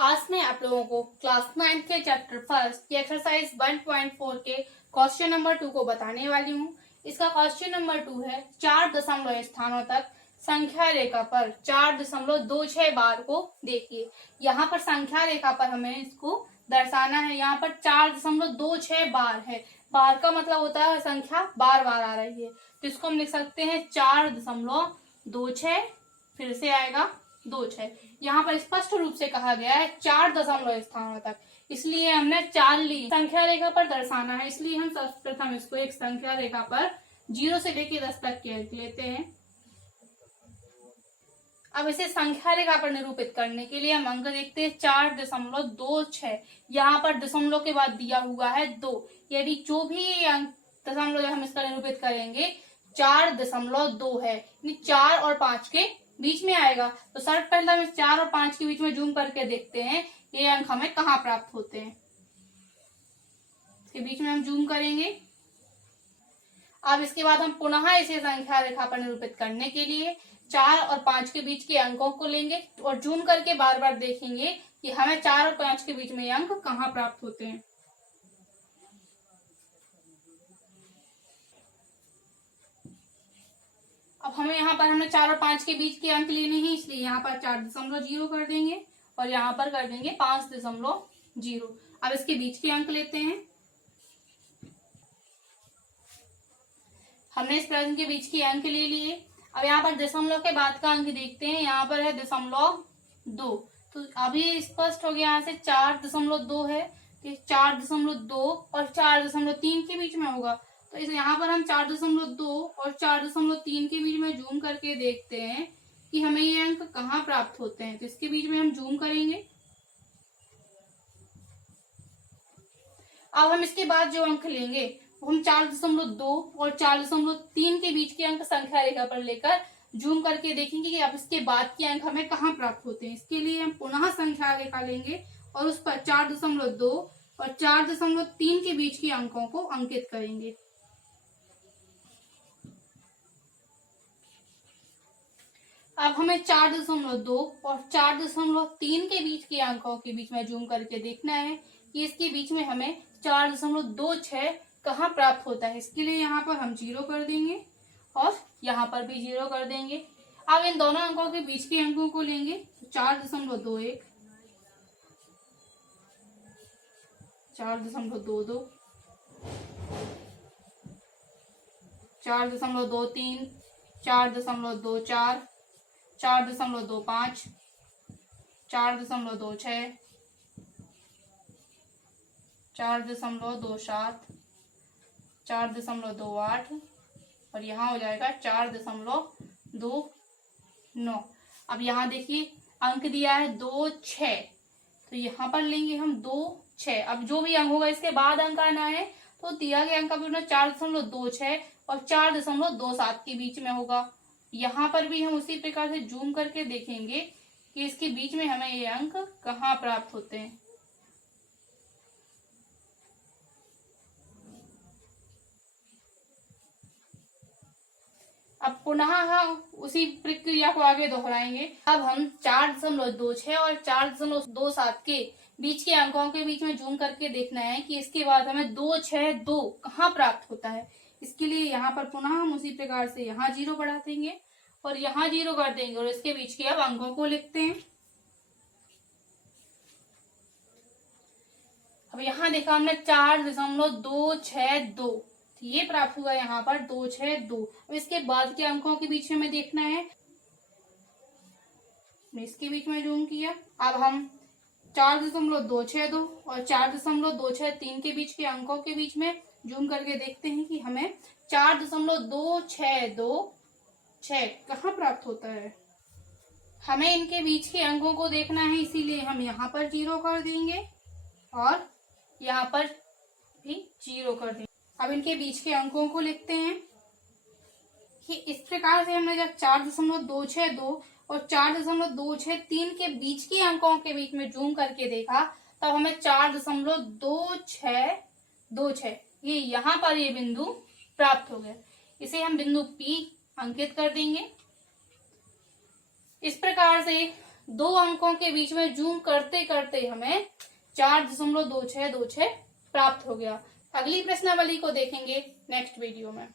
आज मैं आप लोगों को क्लास 9 के चैप्टर फर्स्ट की एक्सरसाइज 1.4 के क्वेश्चन नंबर 2 को बताने वाली हूँ। इसका क्वेश्चन नंबर 2 है 4 दशमलव स्थानों तक संख्या रेखा पर 4.26 बार को देखिए। यहाँ पर संख्या रेखा पर हमें इसको दर्शाना है। यहाँ पर 4.26 बार है। बार का मतलब होता है संख्या बार बार आ रही है, तो इसको हम लिख सकते हैं 4.26, फिर से आएगा 26। यहाँ पर स्पष्ट रूप से कहा गया है 4 दशमलव स्थानों तक, इसलिए हमने 4 ली। संख्या रेखा पर दर्शाना है, इसलिए हम सर्वप्रथम इसको एक संख्या रेखा पर 0 से लेकर 10 तक के अंक लेते हैं। अब इसे संख्या रेखा पर निरूपित करने के लिए हम अंक देखते हैं 4.26। यहाँ पर दशमलव के बाद दिया हुआ है 2, यदि जो भी अंक दशमलव हम इसका निरूपित करेंगे 4.2 है, 4 और 5 के बीच में आएगा। तो सर्वप्रथम हम 4 और 5 के बीच में जूम करके देखते हैं ये अंक हमें कहाँ प्राप्त होते हैं। इसके बीच में हम जूम करेंगे। अब इसके बाद हम पुनः इसे संख्या रेखा पर निरूपित करने के लिए 4 और 5 के बीच के अंकों को लेंगे और जूम करके बार बार देखेंगे कि हमें 4 और 5 के बीच में अंक कहाँ प्राप्त होते हैं। अब हमें यहाँ पर हमने 4 और 5 के बीच के अंक लेने हैं, इसलिए यहाँ पर 4.0 कर देंगे और यहाँ पर कर देंगे 5.0। अब इसके बीच के अंक लेते हैं। हमने इस प्रश्न के बीच के अंक ले लिए। अब यहाँ पर दशमलव के बाद का अंक देखते हैं। यहाँ पर है 0.2, तो अभी स्पष्ट हो गया। यहाँ से 4.2 है, तो 4.2 और 4.3 के बीच में होगा। तो इस यहाँ पर हम 4.2 और 4.3 के बीच में जूम करके देखते हैं कि हमें ये अंक कहाँ प्राप्त होते हैं। तो इसके बीच में हम जूम करेंगे। अब हम इसके बाद जो अंक लेंगे वो हम 4.2 और 4.3 के बीच के अंक संख्या रेखा पर लेकर जूम करके देखेंगे कि अब इसके बाद के अंक हमें कहाँ प्राप्त होते हैं। इसके लिए हम पुनः संख्या रेखा लेंगे और उस पर 4.2 और 4.3 के बीच के अंकों को अंकित करेंगे। अब हमें 4.2 और 4.3 के बीच के अंकों के बीच में जूम करके देखना है कि इसके बीच में हमें 4.26 कहाँ प्राप्त होता है। इसके लिए यहाँ पर हम 0 कर देंगे और यहाँ पर भी 0 कर देंगे। अब इन दोनों अंकों के बीच के अंकों को लेंगे 4.21, 4.22, 4.23, 4.24, 4.25, 4.26, 4.27, 4.28 और यहाँ हो जाएगा 4.29। अब यहाँ देखिए अंक दिया है 2, 6, तो यहाँ पर लेंगे हम 2, 6। अब जो भी अंक होगा इसके बाद अंक आना है, तो दिया गया अंक का 4.26 और 4.27 के बीच में होगा। यहाँ पर भी हम उसी प्रकार से जूम करके देखेंगे कि इसके बीच में हमें ये अंक कहाँ प्राप्त होते हैं। अब पुनः हम उसी प्रक्रिया को आगे दोहराएंगे। अब हम 4.26 और 4.27 के बीच के अंकों के बीच में जूम करके देखना है कि इसके बाद हमें 2, 6, 2 कहाँ प्राप्त होता है। इसके लिए यहाँ पर पुनः हम उसी प्रकार से यहाँ 0 बढ़ा देंगे और यहाँ 0 कर देंगे और इसके बीच के अब अंकों को लिखते हैं। अब यहाँ देखा हमने 4.262, ये प्राप्त हुआ यहाँ पर 262। अब इसके बाद के अंकों के बीच में हमें देखना है, इसके बीच में जूम किया। अब हम 4.262 और 4.263 के बीच के अंकों के बीच में जूम करके देखते हैं कि हमें 4.2626 कहाँ प्राप्त होता है। हमें इनके बीच के अंकों को देखना है, इसीलिए हम यहाँ पर 0 कर देंगे और यहाँ पर भी 0 कर देंगे। अब इनके बीच के अंकों को लिखते हैं कि इस प्रकार से हमने जब 4.262 और 4.263 के बीच के अंकों के बीच में जूम करके देखा, तब हमें 4.2626 ये यहाँ पर ये बिंदु प्राप्त हो गया। इसे हम बिंदु P अंकित कर देंगे। इस प्रकार से दो अंकों के बीच में जूम करते करते हमें 4.2626 प्राप्त हो गया। अगली प्रश्नावली को देखेंगे नेक्स्ट वीडियो में।